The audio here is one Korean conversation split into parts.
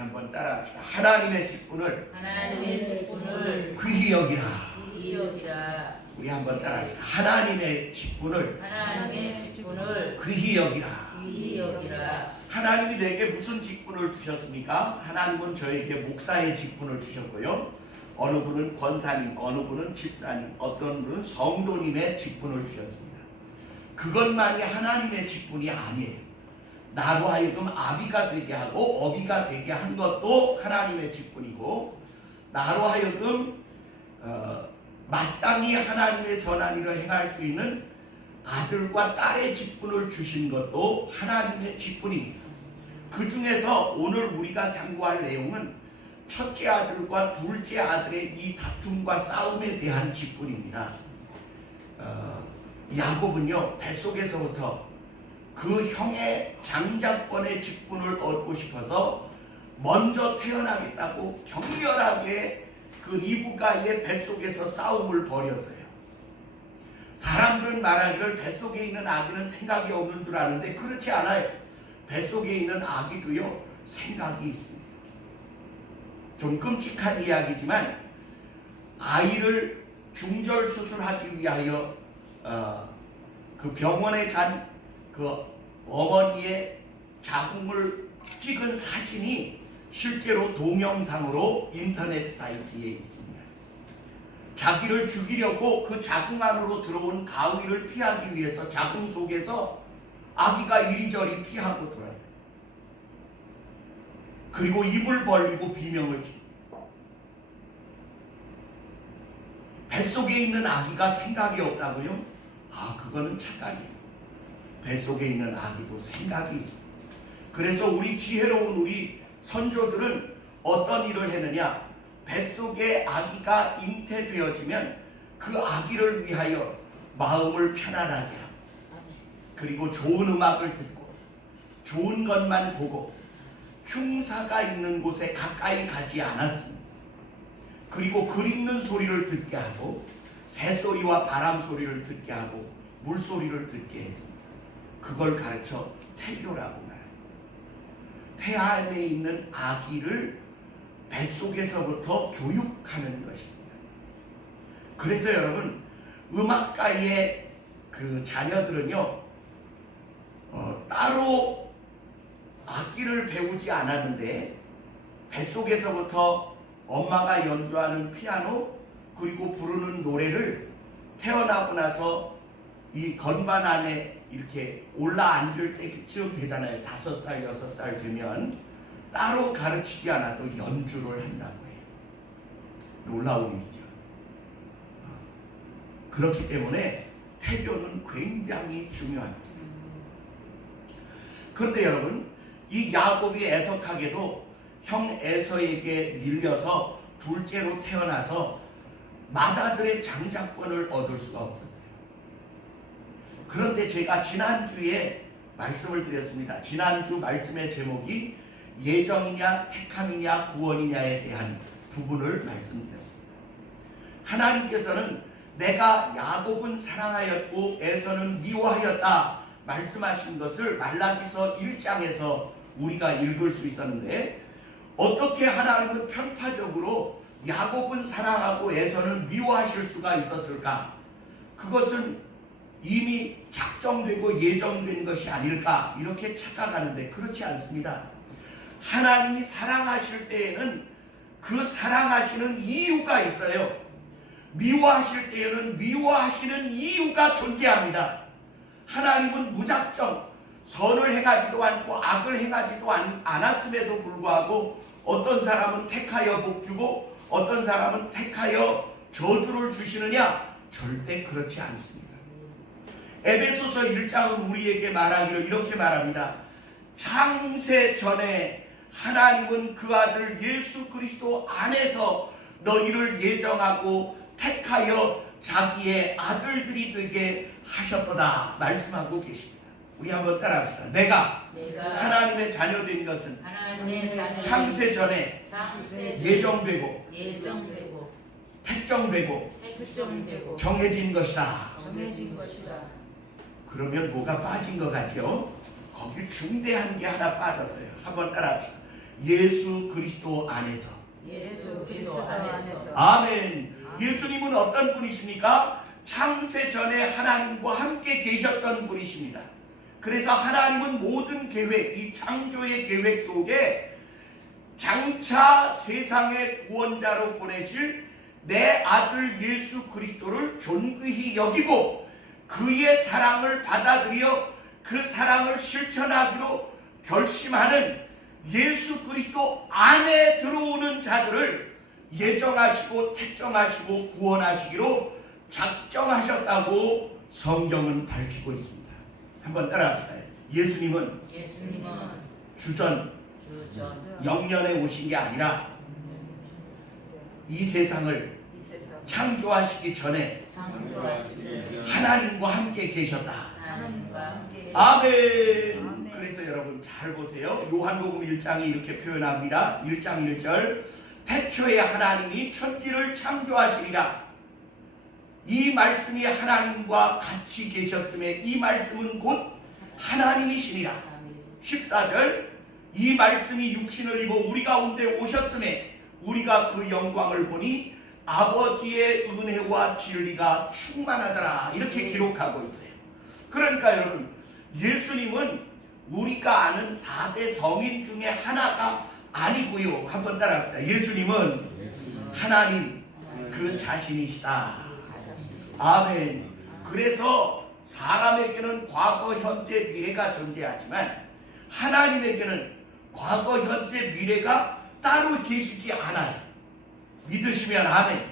한번 따라합시다. 하나님의 직분을 귀히 여기라. 우리 한번 따라합시다. 하나님의 직분을 귀히 여기라. 하나님이 내게 무슨 직분을 주셨습니까? 하나님은 저에게 목사의 직분을 주셨고요. 어느 분은 권사님, 어느 분은 집사님, 어떤 분은 성도님의 직분을 주셨습니다. 그것만이 하나님의 직분이 아니에요. 나로 하여금 아비가 되게 하고 어비가 되게 한 것도 하나님의 직분이고, 나로 하여금 마땅히 하나님의 선한 일을 행할 수 있는 아들과 딸의 직분을 주신 것도 하나님의 직분입니다. 그 중에서 오늘 우리가 상고할 내용은 첫째 아들과 둘째 아들의 이 다툼과 싸움에 대한 직분입니다. 야곱은요, 뱃속에서부터 그 형의 장자권의 직분을 얻고 싶어서 먼저 태어나겠다고 격렬하게 그 리브가의 뱃속에서 싸움을 벌였어요. 사람들은 말하기를 뱃속에 있는 아기는 생각이 없는 줄 아는데 그렇지 않아요. 뱃속에 있는 아기도요, 생각이 있습니다. 좀 끔찍한 이야기지만 아이를 중절 수술하기 위하여 그 병원에 간 그 어머니의 자궁을 찍은 사진이 실제로 동영상으로 인터넷 사이트에 있습니다. 자기를 죽이려고 그 자궁 안으로 들어온 가위를 피하기 위해서 자궁 속에서 아기가 이리저리 피하고 돌아요. 그리고 입을 벌리고 비명을 지릅니다. 뱃속에 있는 아기가 생각이 없다고요? 아, 그거는 착각이에요. 뱃속에 있는 아기도 생각이 있습니다. 그래서 우리 지혜로운 우리 선조들은 어떤 일을 했느냐? 뱃속에 아기가 잉태되어지면 그 아기를 위하여 마음을 편안하게 하고, 그리고 좋은 음악을 듣고 좋은 것만 보고 흉사가 있는 곳에 가까이 가지 않았습니다. 그리고 글 읽는 소리를 듣게 하고 새소리와 바람 소리를 듣게 하고 물소리를 듣게 했습니다. 그걸 가르쳐 태교라고 말합니다. 태 안에 있는 아기를 뱃속에서부터 교육하는 것입니다. 그래서 여러분, 음악가의 그 자녀들은요, 따로 악기를 배우지 않았는데 뱃속에서부터 엄마가 연주하는 피아노 그리고 부르는 노래를 태어나고 나서 이 건반 안에 이렇게 올라앉을 때쯤 되잖아요. 5살, 6살 되면 따로 가르치지 않아도 연주를 한다고 해요. 놀라운 일이죠. 그렇기 때문에 태교는 굉장히 중요합니다. 그런데 여러분, 이 야곱이 애석하게도 형 에서에게 밀려서 둘째로 태어나서 맏아들의 장자권을 얻을 수가 없었어요. 그런데 제가 지난주에 말씀을 드렸습니다. 지난주 말씀의 제목이 예정이냐 택함이냐 구원이냐에 대한 부분을 말씀드렸습니다. 하나님께서는 내가 야곱은 사랑하였고 에서는 미워하였다 말씀하신 것을 말라기서 1장에서 우리가 읽을 수 있었는데, 어떻게 하나님은 편파적으로 야곱은 사랑하고 에서는 미워하실 수가 있었을까? 그것은 이미 작정되고 예정된 것이 아닐까 이렇게 착각하는데 그렇지 않습니다. 하나님이 사랑하실 때에는 그 사랑하시는 이유가 있어요. 미워하실 때에는 미워하시는 이유가 존재합니다. 하나님은 무작정 선을 행하지도 않고 악을 행하지도 않았음에도 불구하고 어떤 사람은 택하여 복주고 어떤 사람은 택하여 저주를 주시느냐? 절대 그렇지 않습니다. 에베소서 1장은 우리에게 말하기를 이렇게 말합니다. 창세 전에 하나님은 그 아들 예수 그리스도 안에서 너희를 예정하고 택하여 자기의 아들들이 되게 하셨도다 말씀하고 계십니다. 우리 한번 따라합시다. 내가 하나님의 자녀된 것은 창세 전에 예정되고 택정되고 정해진 것이다. 그러면 뭐가 빠진 것 같죠? 거기 중대한 게 하나 빠졌어요. 한번 따라합시다. 예수 그리스도 안에서. 예수 그리스도 안에서. 아멘. 예수님은 어떤 분이십니까? 창세 전에 하나님과 함께 계셨던 분이십니다. 그래서 하나님은 모든 계획, 이 창조의 계획 속에 장차 세상의 구원자로 보내실 내 아들 예수 그리스도를 존귀히 여기고 그의 사랑을 받아들여 그 사랑을 실천하기로 결심하는 예수 그리스도 안에 들어오는 자들을 예정하시고 택정하시고 구원하시기로 작정하셨다고 성경은 밝히고 있습니다. 한번 따라합시다. 예수님은 주전 영년에 오신 게 아니라 이 세상을 창조하시기 전에 하나님과 함께 계셨다. 아멘. 그래서 여러분 잘 보세요. 요한복음 1장이 이렇게 표현합니다. 1장 1절 태초에 하나님이 천지를 창조하시리라. 이 말씀이 하나님과 같이 계셨음에 이 말씀은 곧 하나님이시니라. 14절 이 말씀이 육신을 입어 우리 가운데 오셨음에 우리가 그 영광을 보니 아버지의 은혜와 진리가 충만하더라. 이렇게 기록하고 있어요. 그러니까 여러분 예수님은 우리가 아는 4대 성인 중에 하나가 아니고요. 한번 따라합시다. 예수님은 하나님 그 자신이시다. 아멘. 그래서 사람에게는 과거, 현재, 미래가 존재하지만 하나님에게는 과거, 현재, 미래가 따로 계시지 않아요. 믿으시면 아멘.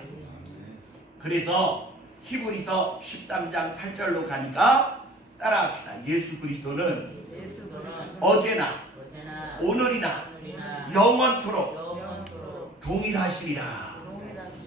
그래서 히브리서 13장 8절로 가니까 따라합시다. 예수 그리스도는 어제나 오늘이나 영원토록 동일하시리라.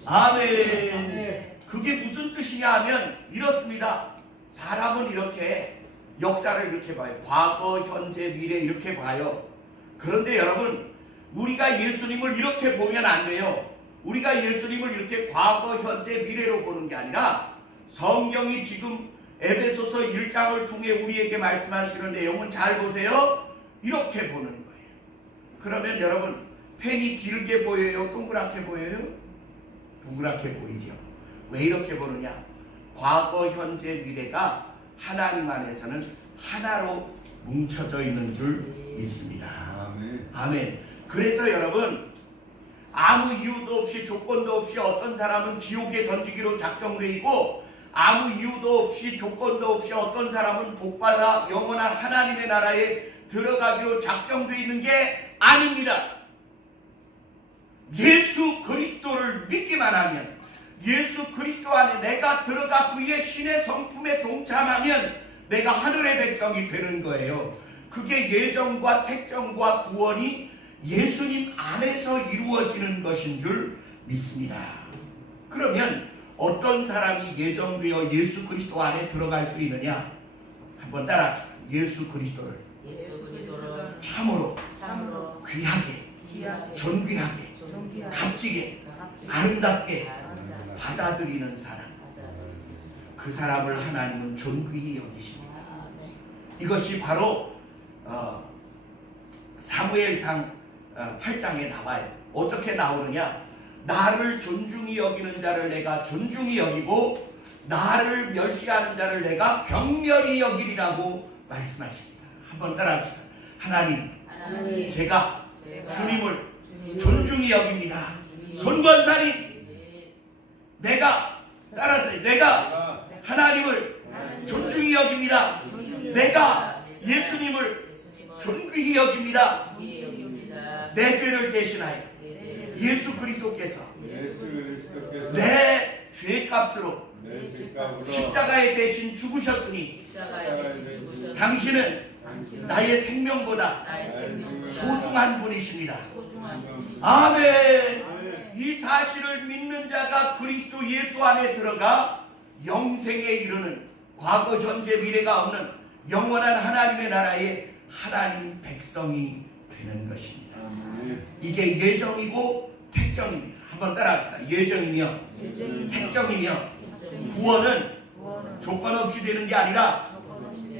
아멘. 그게 무슨 뜻이냐 하면 이렇습니다. 사람은 이렇게 역사를 이렇게 봐요. 과거, 현재, 미래 이렇게 봐요. 그런데 여러분 우리가 예수님을 이렇게 보면 안 돼요. 우리가 예수님을 이렇게 과거, 현재, 미래로 보는 게 아니라 성경이 지금 에베소서 1장을 통해 우리에게 말씀하시는 내용은 잘 보세요. 이렇게 보는 거예요. 그러면 여러분 펜이 길게 보여요? 동그랗게 보여요? 동그랗게 보이죠. 왜 이렇게 보느냐? 과거, 현재, 미래가 하나님 안에서는 하나로 뭉쳐져 있는 줄 믿습니다. 아멘. 그래서 여러분 아무 이유도 없이 조건도 없이 어떤 사람은 지옥에 던지기로 작정되어 있고 아무 이유도 없이 조건도 없이 어떤 사람은 복받아 영원한 하나님의 나라에 들어가기로 작정되어 있는 게 아닙니다. 예수 그리스도를 믿기만 하면 예수 그리스도 안에 내가 들어가 그의 신의 성품에 동참하면 내가 하늘의 백성이 되는 거예요. 그게 예정과 택정과 구원이 예수님 안에서 이루어지는 것인 줄 믿습니다. 그러면 어떤 사람이 예정되어 예수 그리스도 안에 들어갈 수 있느냐? 한번 따라 예수 그리스도를 참으로 귀하게 존귀하게 값지게 아름답게 받아들이는 사람, 그 사람을 하나님은 존귀히 여기십니다. 이것이 바로 사무엘상 8장에 나와요. 어떻게 나오느냐? 나를 존중히 여기는 자를 내가 존중히 여기고 나를 멸시하는 자를 내가 경멸히 여기리라고 말씀하십니다. 한번 따라합시다. 하나님, 제가 주님을 존중히 여깁니다. 손권사님, 내가 따라서요. 내가 하나님을 존중히 여깁니다. 내가 예수님을 존귀히 여깁니다. 내 죄를 대신하여 예수 그리스도께서 내 죄값으로 십자가에 대신 죽으셨으니 당신은 나의 생명보다 소중한 분이십니다. 아멘. 이 사실을 믿는 자가 그리스도 예수 안에 들어가 영생에 이르는 과거, 현재, 미래가 없는 영원한 하나님의 나라의 하나님 백성이 되는 것입니다. 이게 예정이고 택정입니다. 한번 따라합시다. 예정이며 택정이며 구원은 조건 없이 되는 게 아니라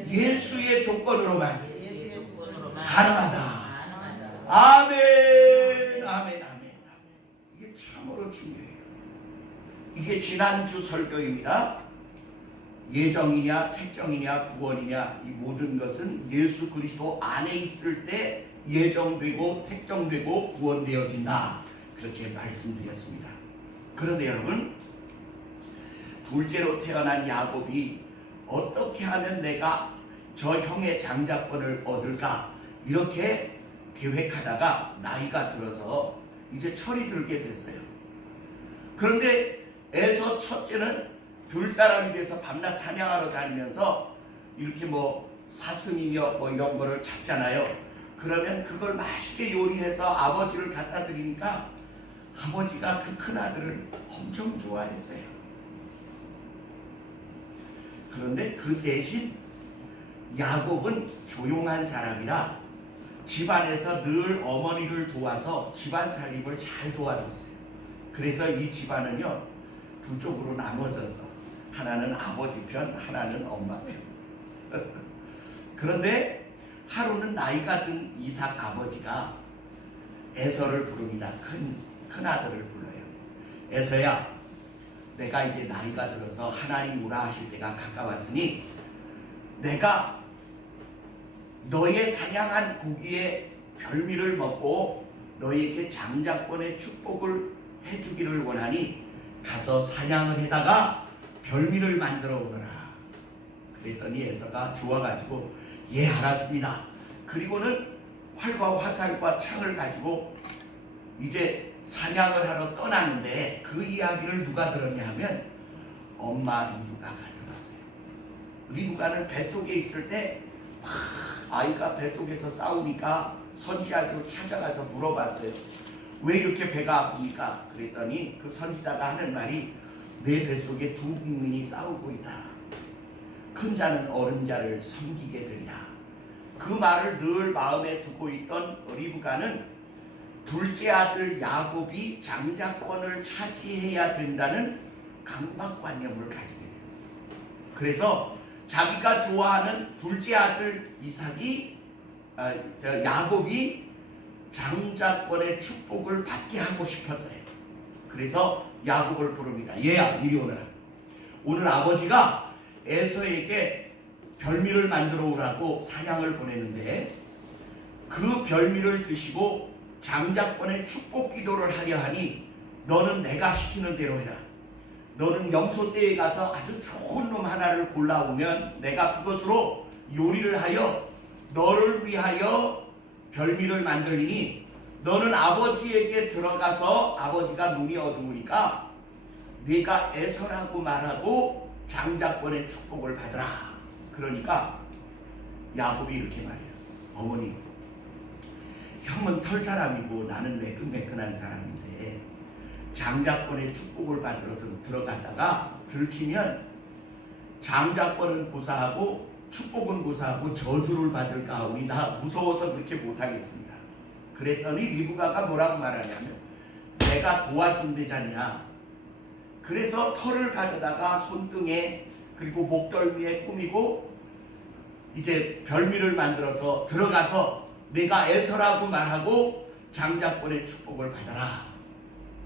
예수의 조건으로만 가능하다. 아멘. 이게 지난주 설교입니다. 예정이냐 택정이냐 구원이냐 이 모든 것은 예수 그리스도 안에 있을 때 예정되고 택정되고 구원되어진다. 그렇게 말씀드렸습니다. 그런데 여러분, 둘째로 태어난 야곱이 어떻게 하면 내가 저 형의 장자권을 얻을까 이렇게 계획하다가 나이가 들어서 이제 철이 들게 됐어요. 그런데 에서 첫째는 들사람이 돼서 밤낮 사냥하러 다니면서 이렇게 뭐 사슴이며 뭐 이런 거를 잡잖아요. 그러면 그걸 맛있게 요리해서 아버지를 갖다 드리니까 아버지가 그 큰아들을 엄청 좋아했어요. 그런데 그 대신 야곱은 조용한 사람이라 집안에서 늘 어머니를 도와서 집안 살림을 잘 도와줬어요. 그래서 이 집안은요 두 쪽으로 나눠졌어. 하나는 아버지 편, 하나는 엄마 편. 그런데 하루는 나이가 든 이삭 아버지가 에서를 부릅니다. 큰 아들을 불러요. 에서야, 내가 이제 나이가 들어서 하나님 오라 하실 때가 가까웠으니 내가 너의 사냥한 고기의 별미를 먹고 너에게 장자권의 축복을 해주기를 원하니 가서 사냥을 해다가 별미를 만들어 오너라. 그랬더니 에서가 좋아가지고 예 알았습니다. 그리고는 활과 화살과 창을 가지고 이제 사냥을 하러 떠났는데 그 이야기를 누가 들었냐 하면 엄마 리브가가 들었어요. 리브가는 뱃속에 있을 때 아이가 뱃속에서 싸우니까 선지자로 찾아가서 물어봤어요. 왜 이렇게 배가 아픕니까? 그랬더니 그 선지자가 하는 말이 내 뱃속에 두 국민이 싸우고 있다. 큰 자는 어린 자를 섬기게 되리라. 그 말을 늘 마음에 두고 있던 리브가는 둘째 아들 야곱이 장자권을 차지해야 된다는 강박관념을 가지게 됐어요. 그래서 자기가 좋아하는 둘째 아들 야곱이 장자권의 축복을 받게 하고 싶었어요. 그래서 야곱을 부릅니다. 얘야 이리 오너라. 오늘 아버지가 에서에게 별미를 만들어 오라고 사냥을 보내는데 그 별미를 드시고 장자권의 축복 기도를 하려 하니 너는 내가 시키는 대로 해라. 너는 염소떼에 가서 아주 좋은 놈 하나를 골라오면 내가 그것으로 요리를 하여 너를 위하여 별미를 만들리니 너는 아버지에게 들어가서 아버지가 눈이 어두우니까 네가 에서라고 말하고 장자권의 축복을 받으라. 그러니까 야곱이 이렇게 말해요. 어머니, 형은 털 사람이고 나는 매끈매끈한 사람인데 장자권의 축복을 받으러 들어갔다가 들키면 장자권은 고사하고 축복은 고사하고 저주를 받을까 하오니 나 무서워서 그렇게 못하겠습니다. 그랬더니 리브가가 뭐라고 말하냐면 내가 도와준대잖냐. 그래서 털을 가져다가 손등에 그리고 목덜미에 꾸미고 이제 별미를 만들어서 들어가서 내가 에서라고 말하고 장자권의 축복을 받아라.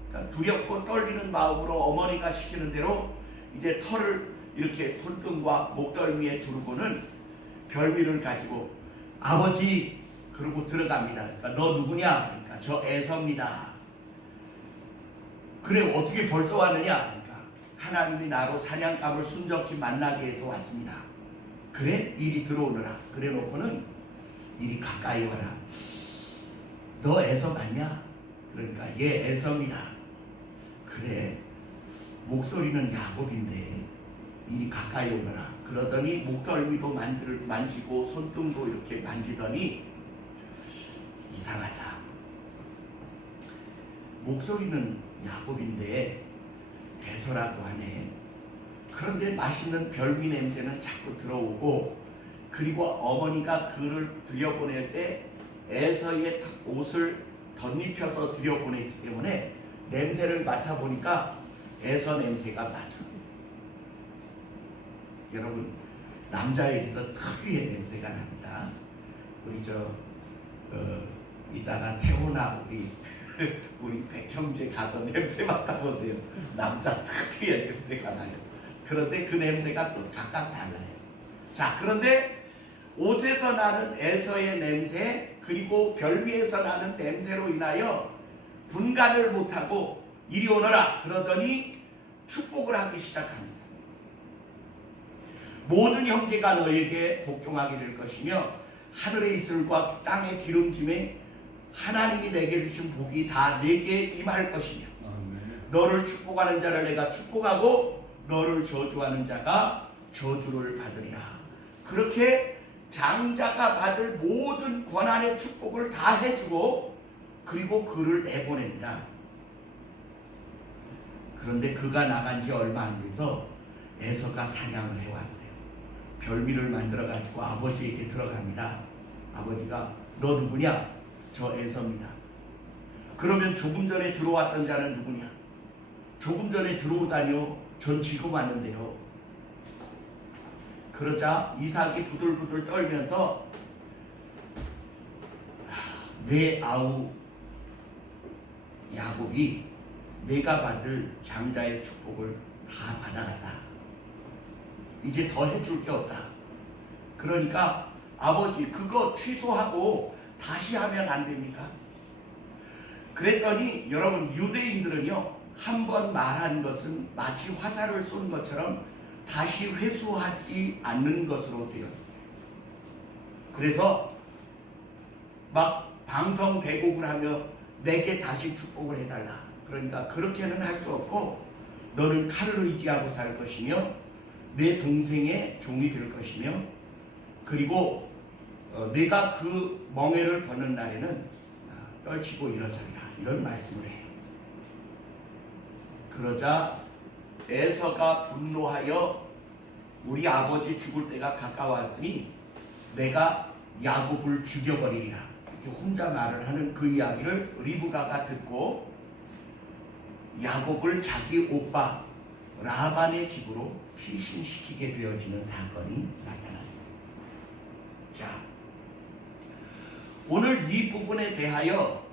그러니까 두렵고 떨리는 마음으로 어머니가 시키는 대로 이제 털을 이렇게 손등과 목덜미에 두르고는 별미를 가지고 아버지 그러고 들어갑니다. 그러니까 너 누구냐? 그러니까 저 에서입니다. 그래 어떻게 벌써 왔느냐? 그러니까 하나님이 나로 사냥감을 순적히 만나게 해서 왔습니다. 그래? 이리 들어오너라. 그래 놓고는 이리 가까이 와라. 너 에서 맞냐? 그러니까 얘 에서입니다. 그래 목소리는 야곱인데 이리 가까이 오너라. 그러더니 목덜미도 만지고 손등도 이렇게 만지더니 이상하다. 목소리는 야곱인데 에서라고 하네. 그런데 맛있는 별미 냄새는 자꾸 들어오고 그리고 어머니가 그를 들여보낼 때 에서의 옷을 덧입혀서 들여보냈기 때문에 냄새를 맡아보니까 에서 냄새가 나죠. 여러분 남자에게서 특유의 냄새가 납니다. 우리 이따가 태호나 우리 우리 백형제 가서 냄새 맡아보세요. 남자 특유의 냄새가 나요. 그런데 그 냄새가 또 각각 달라요. 자, 그런데 옷에서 나는 에서의 냄새 그리고 별 위에서 나는 냄새로 인하여 분간을 못하고 이리 오너라 그러더니 축복을 하기 시작합니다. 모든 형제가 너에게 복종하게 될 것이며 하늘의 이슬과 땅의 기름짐에 하나님이 내게 주신 복이 다 내게 임할 것이며 너를 축복하는 자를 내가 축복하고 너를 저주하는 자가 저주를 받으리라. 그렇게 장자가 받을 모든 권한의 축복을 다 해주고 그리고 그를 내보냅니다. 그런데 그가 나간 지 얼마 안 돼서 에서가 사냥을 해왔어요. 별미를 만들어 가지고 아버지에게 들어갑니다. 아버지가 너 누구냐? 저 에서입니다. 그러면 조금 전에 들어왔던 자는 누구냐? 조금 전에 들어오다니요. 전 지금 왔는데요. 그러자 이삭이 부들부들 떨면서 내 아우 야곱이 내가 받을 장자의 축복을 다 받아갔다. 이제 더 해줄 게 없다. 그러니까 아버지 그거 취소하고 다시 하면 안 됩니까? 그랬더니 여러분 유대인들은요 한 번 말한 것은 마치 화살을 쏜 것처럼 다시 회수하지 않는 것으로 되어 있어요. 그래서 막 방성대곡을 하며 내게 다시 축복을 해달라. 그러니까 그렇게는 할 수 없고 너는 칼을 의지하고 살 것이며 내 동생의 종이 될 것이며 그리고 내가 그 멍에를 버는 날에는 떨치고 일어서리라. 이런 말씀을 해요. 그러자 에서가 분노하여 우리 아버지 죽을 때가 가까웠으니 내가 야곱을 죽여버리리라. 이렇게 혼자 말을 하는 그 이야기를 리브가가 듣고 야곱을 자기 오빠 라반의 집으로 피신시키게 되어지는 사건이 나타납니다. 자, 오늘 이 부분에 대하여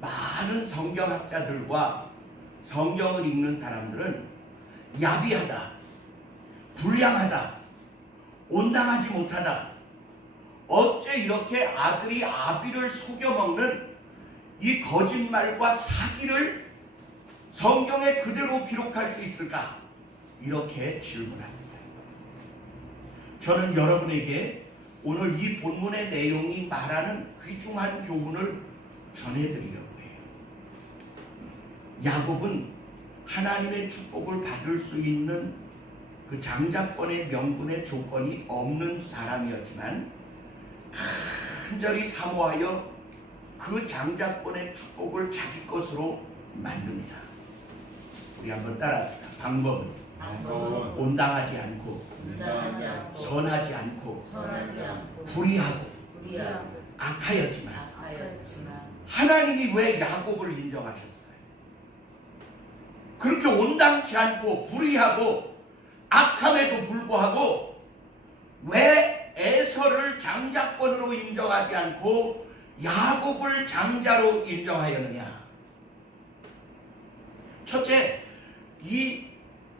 많은 성경학자들과 성경을 읽는 사람들은 야비하다, 불량하다, 온당하지 못하다, 어째 이렇게 아들이 아비를 속여먹는 이 거짓말과 사기를 성경에 그대로 기록할 수 있을까? 이렇게 질문합니다. 저는 여러분에게 오늘 이 본문의 내용이 말하는 귀중한 교훈을 전해드리려고 해요. 야곱은 하나님의 축복을 받을 수 있는 그 장자권의 명분의 조건이 없는 사람이었지만 간절히 사모하여 그 장자권의 축복을 자기 것으로 만듭니다. 우리 한번 따라합시다. 방법은 온당하지 않고 선하지 않고 불의하고 악하였지만 하나님이 왜 야곱을 인정하셨을까요? 그렇게 온당치 않고 불의하고 악함에도 불구하고 왜 에서를 장자권으로 인정하지 않고 야곱을 장자로 인정하였느냐? 첫째, 이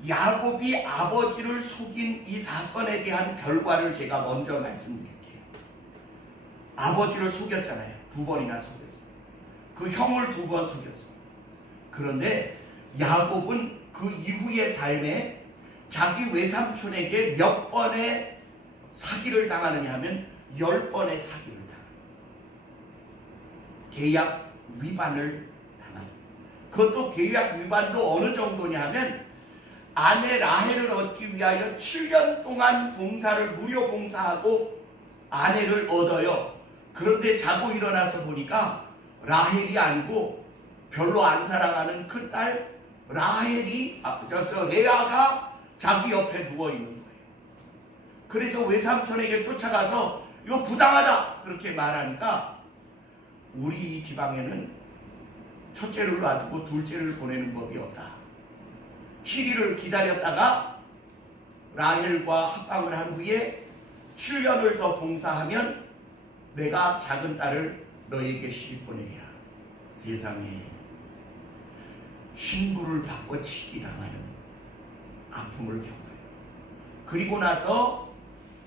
야곱이 아버지를 속인 이 사건에 대한 결과를 제가 먼저 말씀드릴게요. 아버지를 속였잖아요. 2번이나 속였어요. 그 형을 2번 속였어요. 그런데 야곱은 그 이후의 삶에 자기 외삼촌에게 몇 번의 사기를 당하느냐 하면 10번의 사기를 당합니다. 계약 위반을 당합니다. 그것도 계약 위반도 어느 정도냐 하면 아내 라헬을 얻기 위하여 7년 동안 봉사를 무료 봉사하고 아내를 얻어요. 그런데 자고 일어나서 보니까 라헬이 아니고 별로 안 사랑하는 큰딸 라헬이 레아가 자기 옆에 누워있는 거예요. 그래서 외삼촌에게 쫓아가서 이거 부당하다 그렇게 말하니까 우리 이 지방에는 첫째를 놔두고 둘째를 보내는 법이 없다. 7일을 기다렸다가 라헬과 합방을 한 후에 7년을 더 봉사하면 내가 작은 딸을 너에게 시집 보내리라. 세상에 신부를 바꿔치기 당하는 아픔을 겪어요. 그리고 나서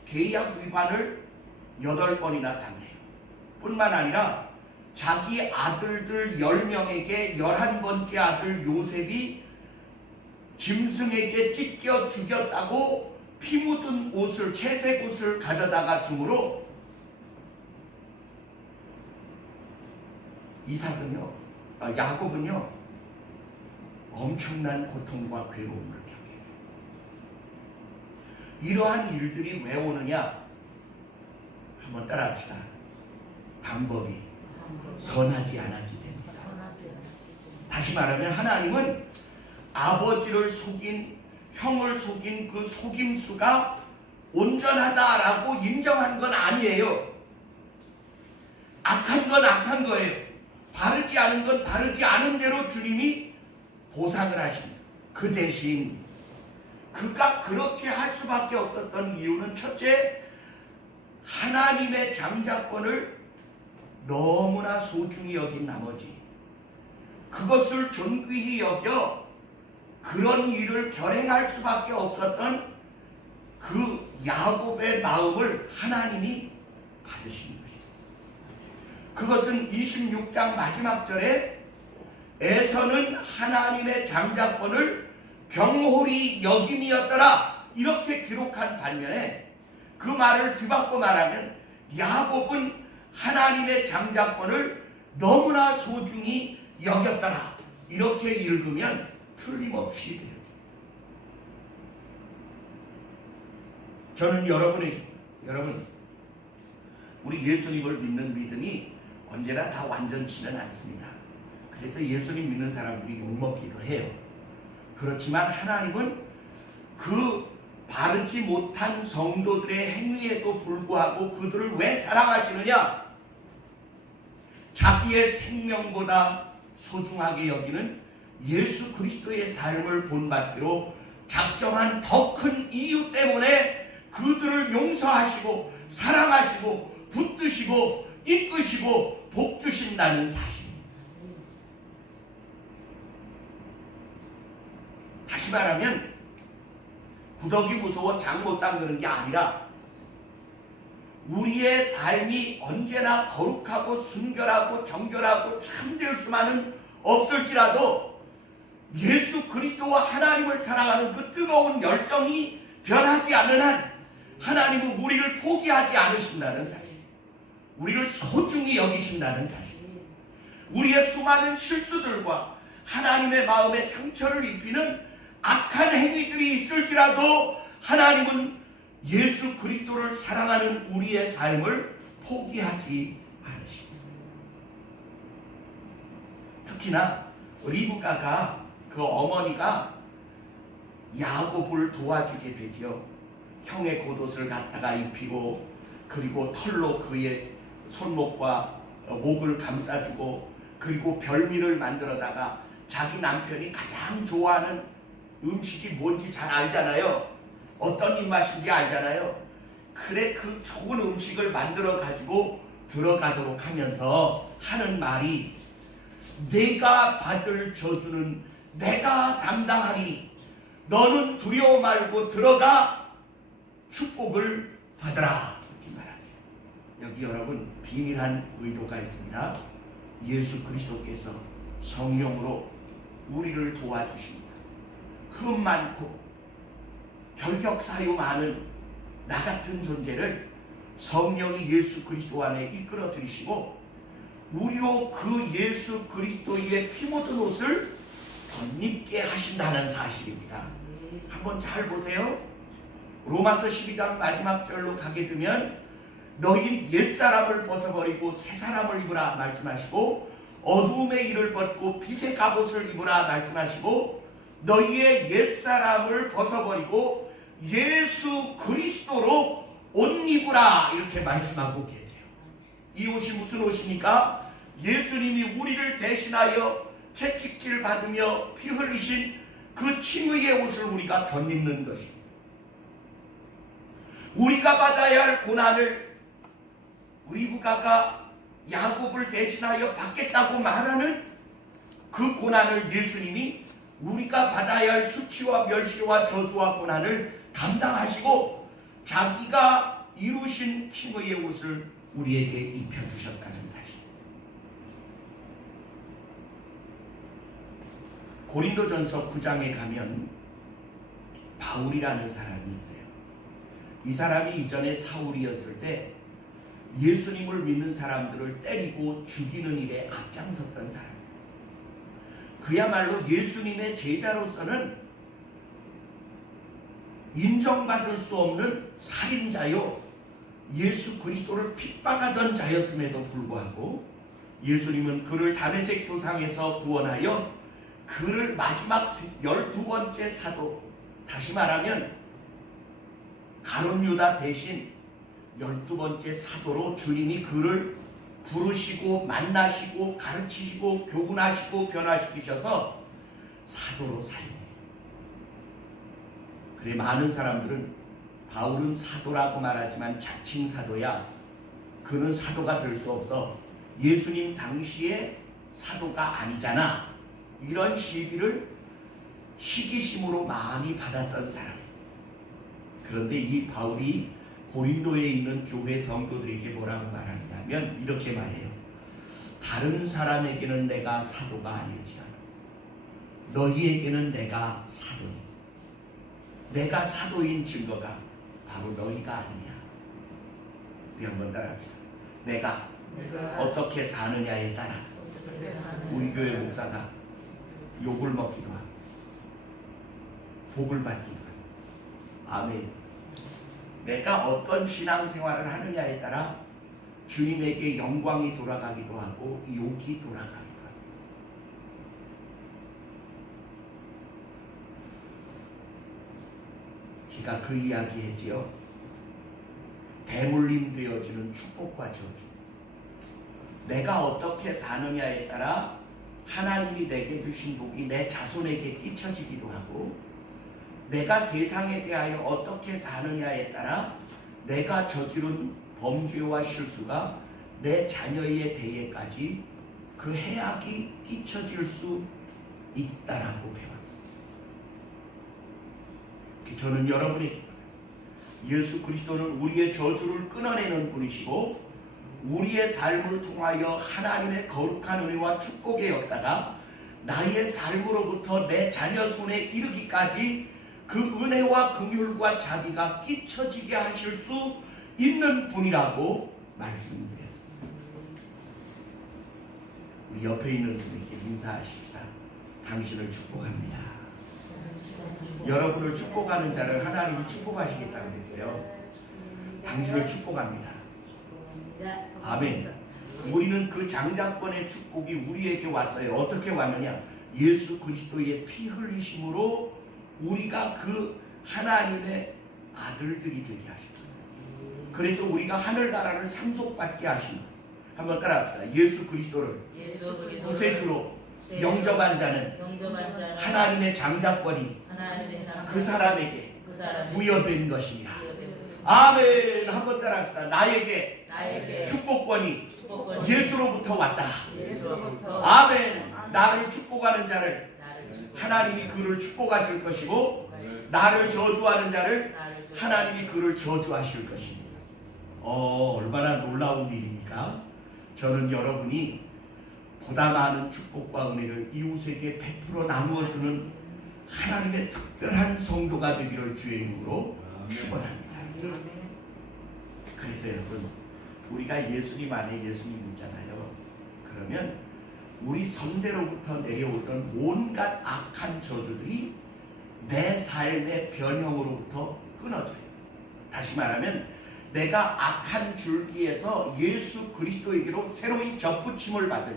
계약 위반을 8번이나 당해요. 뿐만 아니라 자기 아들들 10명에게 11번째 아들 요셉이 짐승에게 찢겨 죽였다고 피 묻은 옷을, 채색 옷을 가져다가 주므로 야곱은요 엄청난 고통과 괴로움을 겪어요. 이러한 일들이 왜 오느냐? 한번 따라합시다. 방법이 선하지 않았기 때문이다. 다시 말하면 하나님은 아버지를 속인, 형을 속인 그 속임수가 온전하다라고 인정한 건 아니에요. 악한 건 악한 거예요. 바르지 않은 건 바르지 않은 대로 주님이 보상을 하십니다. 그 대신 그가 그렇게 할 수밖에 없었던 이유는 첫째, 하나님의 장자권을 너무나 소중히 여긴 나머지 그것을 존귀히 여겨 그런 일을 결행할 수밖에 없었던 그 야곱의 마음을 하나님이 받으신 것입니다. 그것은 26장 마지막 절에 에서는 하나님의 장자권을 경홀히 여김이었더라 이렇게 기록한 반면에 그 말을 뒤바꿔 말하면 야곱은 하나님의 장자권을 너무나 소중히 여겼더라 이렇게 읽으면 틀림없이 돼요. 저는 여러분 우리 예수님을 믿는 믿음이 언제나 다 완전치는 않습니다. 그래서 예수님 믿는 사람들이 욕먹기도 해요. 그렇지만 하나님은 그 바르지 못한 성도들의 행위에도 불구하고 그들을 왜 사랑하시느냐? 자기의 생명보다 소중하게 여기는 예수 그리스도의 삶을 본받기로 작정한 더 큰 이유 때문에 그들을 용서하시고 사랑하시고 붙드시고 이끄시고 복주신다는 사실입니다. 다시 말하면 구더기 무서워 장 못 담그는 게 아니라 우리의 삶이 언제나 거룩하고 순결하고 정결하고 참될 수만은 없을지라도 예수 그리스도와 하나님을 사랑하는 그 뜨거운 열정이 변하지 않는 한 하나님은 우리를 포기하지 않으신다는 사실, 우리를 소중히 여기신다는 사실, 우리의 수많은 실수들과 하나님의 마음에 상처를 입히는 악한 행위들이 있을지라도 하나님은 예수 그리스도를 사랑하는 우리의 삶을 포기하지 않으십니다. 특히나 리브가가 그 어머니가 야곱을 도와주게 되죠. 형의 겉옷을 갖다가 입히고 그리고 털로 그의 손목과 목을 감싸주고 그리고 별미를 만들어다가 자기 남편이 가장 좋아하는 음식이 뭔지 잘 알잖아요. 어떤 입맛인지 알잖아요. 그래 그 좋은 음식을 만들어 가지고 들어가도록 하면서 하는 말이 내가 받을 저주는 내가 담당하리. 너는 두려워 말고 들어가 축복을 받으라. 이렇게 말합니다. 여기 여러분 비밀한 의도가 있습니다. 예수 그리스도께서 성령으로 우리를 도와주십니다. 흠 많고 결격 사유 많은 나 같은 존재를 성령이 예수 그리스도 안에 이끌어 들이시고 우리로 그 예수 그리스도의 피 묻은 옷을 덧입게 하신다는 사실입니다. 한번 잘 보세요. 로마서 12장 마지막 절로 가게 되면 너희 옛사람을 벗어버리고 새사람을 입으라 말씀하시고 어두움의 일을 벗고 빛의 갑옷을 입으라 말씀하시고 너희의 옛사람을 벗어버리고 예수 그리스도로 옷 입으라 이렇게 말씀하고 계세요. 이 옷이 무슨 옷입니까? 예수님이 우리를 대신하여 채찍질 받으며 피 흘리신 그 칭의의 옷을 우리가 덧입는 것입니다. 우리가 받아야 할 고난을 리브가가 야곱을 대신하여 받겠다고 말하는 그 고난을 예수님이 우리가 받아야 할 수치와 멸시와 저주와 고난을 감당하시고 자기가 이루신 칭의의 옷을 우리에게 입혀주셨다는 사실. 고린도전서 9장에 가면 바울이라는 사람이 있어요. 이 사람이 이전에 사울이었을 때 예수님을 믿는 사람들을 때리고 죽이는 일에 앞장섰던 사람이었어요. 그야말로 예수님의 제자로서는 인정받을 수 없는 살인자요, 예수 그리스도를 핍박하던 자였음에도 불구하고 예수님은 그를 다메섹 도상에서 구원하여 그를 마지막 12번째 사도, 다시 말하면 가룟 유다 대신 12번째 사도로 주님이 그를 부르시고 만나시고 가르치시고 교훈하시고 변화시키셔서 사도로 사용해요. 그래 많은 사람들은 바울은 사도라고 말하지만 자칭 사도야, 그는 사도가 될 수 없어, 예수님 당시에 사도가 아니잖아, 이런 시비를 시기심으로 많이 받았던 사람. 그런데 이 바울이 고린도에 있는 교회 성도들에게 뭐라고 말하냐면 이렇게 말해요. 다른 사람에게는 내가 사도가 아닐지라도 너희에게는 내가 사도니, 내가 사도인 증거가 바로 너희가 아니냐. 우리 한번 따라합시다. 내가 어떻게 사느냐에 따라 우리 교회 목사가 욕을 먹기도 하고 복을 받기도 하고, 아멘. 내가 어떤 신앙생활을 하느냐에 따라 주님에게 영광이 돌아가기도 하고 욕이 돌아가기도 하고. 제가 그 이야기 했지요. 대물림 되어주는 축복과 저주. 내가 어떻게 사느냐에 따라 하나님이 내게 주신 복이 내 자손에게 끼쳐지기도 하고, 내가 세상에 대하여 어떻게 사느냐에 따라 내가 저지른 범죄와 실수가 내 자녀에 대해까지 그 해악이 끼쳐질 수 있다라고 배웠습니다. 저는 여러분에게 예수 그리스도는 우리의 저주를 끊어내는 분이시고 우리의 삶을 통하여 하나님의 거룩한 은혜와 축복의 역사가 나의 삶으로부터 내 자녀 손에 이르기까지 그 은혜와 긍휼과 자비가 끼쳐지게 하실 수 있는 분이라고 말씀드렸습니다. 우리 옆에 있는 분에게 인사하십시다. 당신을 축복합니다. 여러분을 축복하는 자를 하나님이 축복하시겠다고 했어요. 당신을 축복합니다. 아멘. 우리는 그 장자권의 축복이 우리에게 왔어요. 어떻게 왔느냐? 예수 그리스도의 피 흘리심으로 우리가 그 하나님의 아들들이 되게 하십니다. 그래서 우리가 하늘나라를 상속받게 하십니다. 한번 따라합시다. 예수 그리스도를 구세주로 영접한 자는 하나님의 장자권이 그 사람에게 부여된 것이니라. 아멘. 한번 따라합시다. 나에게 축복권이 예수로부터 왔다. 아멘. 나를 축복하는 자를 하나님이 그를 축복하실 것이고 나를 저주하는 자를 하나님이 그를 저주하실 것입니다. 얼마나 놀라운 일입니까? 저는 여러분이 보다 많은 축복과 은혜를 이웃에게 베풀어 나누어주는 하나님의 특별한 성도가 되기를 주의 이름으로 축원합니다. 그래서 여러분, 우리가 예수님 안에 예수님 있잖아요. 그러면 우리 성대로부터 내려오던 온갖 악한 저주들이 내 삶의 변형으로부터 끊어져요. 다시 말하면 내가 악한 줄기에서 예수 그리스도에게로 새로이 접붙임을 받은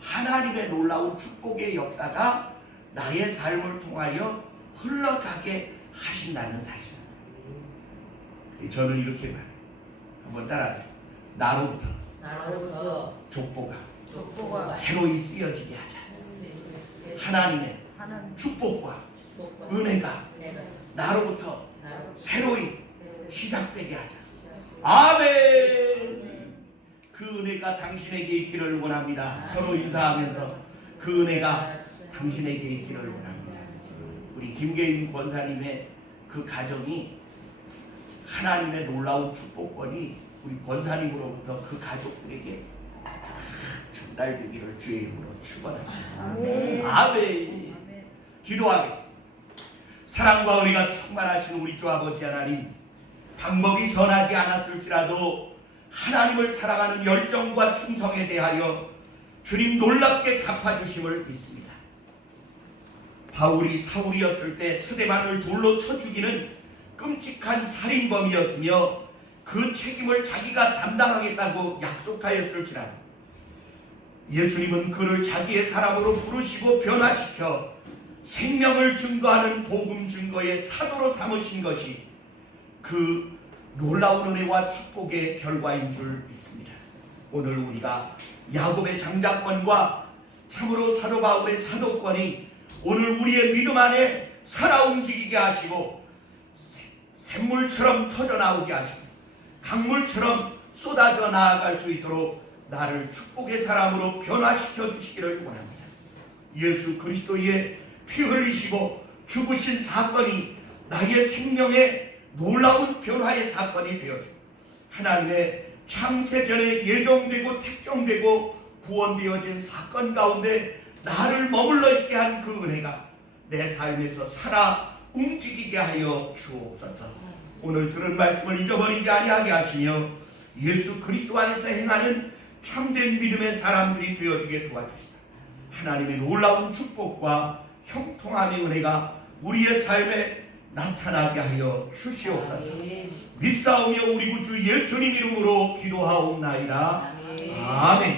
하나님의 놀라운 축복의 역사가 나의 삶을 통하여 흘러가게 하신다는 사실. 저는 이렇게 말해요. 한번 따라하세요. 나로부터 족보가 새로이 쓰여지게 하자. 하나님의 축복과 은혜가 나로부터 새로이 시작되게 하자. 아멘. 그 은혜가 당신에게 있기를 원합니다. 서로 인사하면서 그 은혜가 당신에게 있기를 원합니다. 우리 김계인 권사님의 그 가정이 하나님의 놀라운 축복권이 우리 권사님으로부터 그 가족들에게 전달되기를 주의 이름으로 축원합니다. 아멘. 기도하겠습니다. 사랑과 은혜가 충만하신 우리 주 아버지 하나님, 방법이 선하지 않았을지라도 하나님을 사랑하는 열정과 충성에 대하여 주님 놀랍게 갚아주심을 믿습니다. 바울이 사울이었을 때 스데반을 돌로 쳐 죽이는 끔찍한 살인범이었으며 그 책임을 자기가 담당하겠다고 약속하였을지라도 예수님은 그를 자기의 사람으로 부르시고 변화시켜 생명을 증거하는 복음 증거의 사도로 삼으신 것이 그 놀라운 은혜와 축복의 결과인 줄 믿습니다. 오늘 우리가 야곱의 장자권과 참으로 사도 바울의 사도권이 오늘 우리의 믿음 안에 살아 움직이게 하시고 샘물처럼 터져나오게 하시고 강물처럼 쏟아져 나아갈 수 있도록 나를 축복의 사람으로 변화시켜 주시기를 원합니다. 예수 그리스도의 피 흘리시고 죽으신 사건이 나의 생명의 놀라운 변화의 사건이 되어지고 하나님의 창세전에 예정되고 택정되고 구원되어진 사건 가운데 나를 머물러 있게 한 그 은혜가 내 삶에서 살아 움직이게 하여 주옵소서. 오늘 들은 말씀을 잊어버리지 아니하게 하시며 예수 그리스도 안에서 행하는 참된 믿음의 사람들이 되어지게 도와주시다. 하나님의 놀라운 축복과 형통함의 은혜가 우리의 삶에 나타나게 하여 주시옵소서. 믿사오며 우리 구주 예수님 이름으로 기도하옵나이다. 아멘.